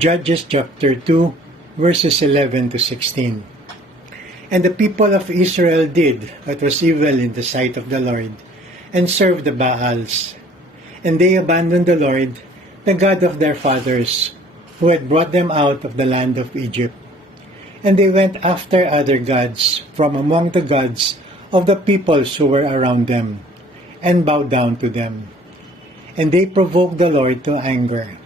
Judges chapter 2, verses 11 to 16. And the people of Israel did what was evil in the sight of the Lord, and served the Baals. And they abandoned the Lord, the God of their fathers, who had brought them out of the land of Egypt. And they went after other gods from among the gods of the peoples who were around them, and bowed down to them. And they provoked the Lord to anger.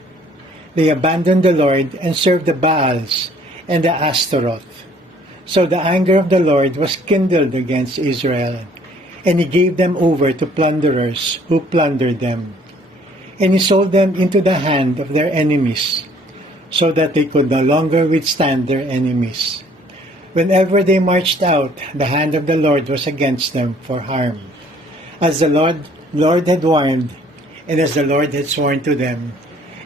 They abandoned the Lord and served the Baals and the Ashtaroth. So the anger of the Lord was kindled against Israel, and he gave them over to plunderers who plundered them. And he sold them into the hand of their enemies, so that they could no longer withstand their enemies. Whenever they marched out, the hand of the Lord was against them for harm, as the Lord had warned, and as the Lord had sworn to them,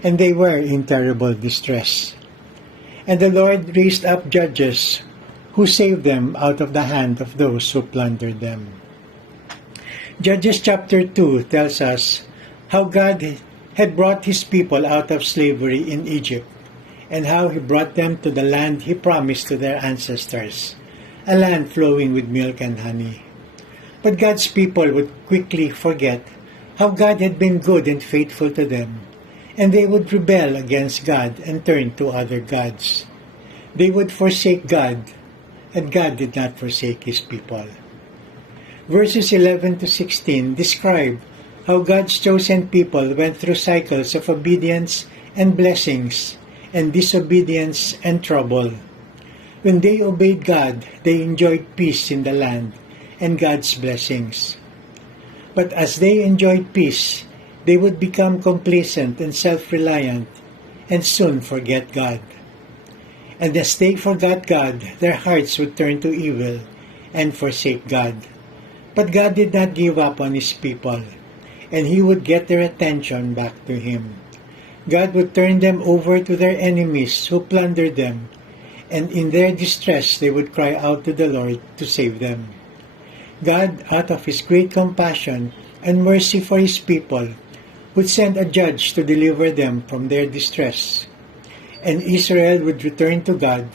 and they were in terrible distress. And the Lord raised up judges who saved them out of the hand of those who plundered them. Judges chapter 2 tells us how God had brought his people out of slavery in Egypt, and how he brought them to the land he promised to their ancestors, a land flowing with milk and honey. But God's people would quickly forget how God had been good and faithful to them, and they would rebel against God and turn to other gods. They would forsake God, and God did not forsake his people. Verses 11 to 16 describe how God's chosen people went through cycles of obedience and blessings, and disobedience and trouble. When they obeyed God, they enjoyed peace in the land and God's blessings. But as they enjoyed peace, they would become complacent and self-reliant and soon forget God. And as they forgot God, their hearts would turn to evil and forsake God. But God did not give up on his people, and he would get their attention back to him. God would turn them over to their enemies who plundered them, and in their distress they would cry out to the Lord to save them. God, out of his great compassion and mercy for his people, would send a judge to deliver them from their distress, and Israel would return to God,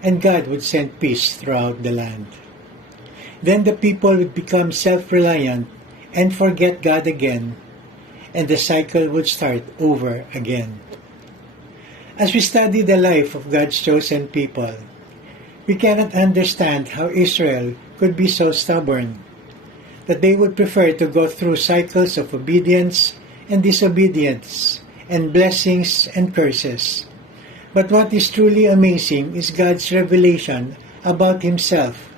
and God would send peace throughout the land. Then the people would become self-reliant and forget God again, and the cycle would start over again. As we study the life of God's chosen people, we cannot understand how Israel could be so stubborn, that they would prefer to go through cycles of obedience and disobedience, and blessings and curses. But what is truly amazing is God's revelation about himself,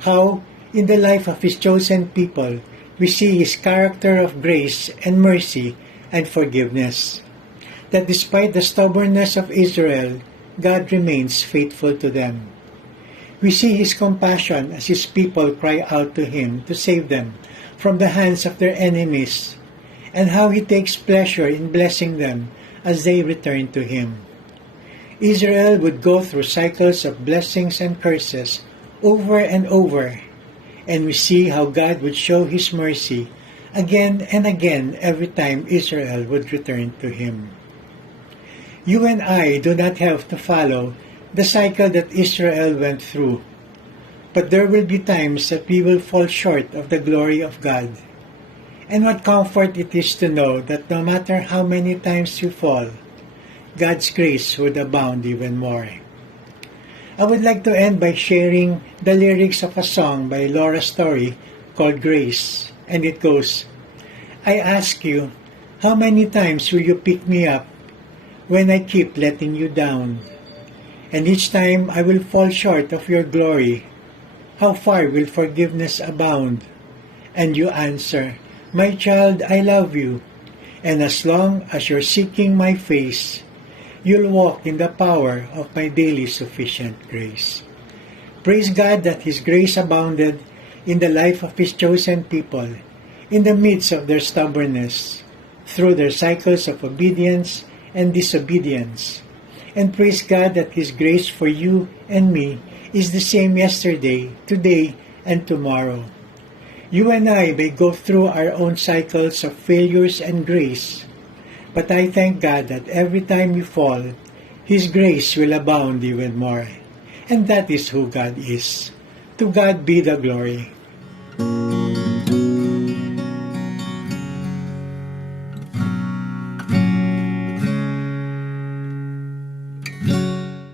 how in the life of his chosen people, we see his character of grace and mercy and forgiveness. That despite the stubbornness of Israel, God remains faithful to them. We see his compassion as his people cry out to him to save them from the hands of their enemies, and how he takes pleasure in blessing them as they return to him. Israel would go through cycles of blessings and curses over and over, and we see how God would show his mercy again and again every time Israel would return to him. You and I do not have to follow the cycle that Israel went through, but there will be times that we will fall short of the glory of God. And what comfort it is to know that no matter how many times you fall, God's grace would abound even more. I would like to end by sharing the lyrics of a song by Laura Story called Grace, and it goes, I ask you, how many times will you pick me up when I keep letting you down? And each time I will fall short of your glory, how far will forgiveness abound? And you answer, my child, I love you, and as long as you're seeking my face, you'll walk in the power of my daily sufficient grace. Praise God that his grace abounded in the life of his chosen people, in the midst of their stubbornness, through their cycles of obedience and disobedience. And praise God that his grace for you and me is the same yesterday, today, and tomorrow. You and I may go through our own cycles of failures and grace, but I thank God that every time we fall, His grace will abound even more. And that is who God is. To God be the glory.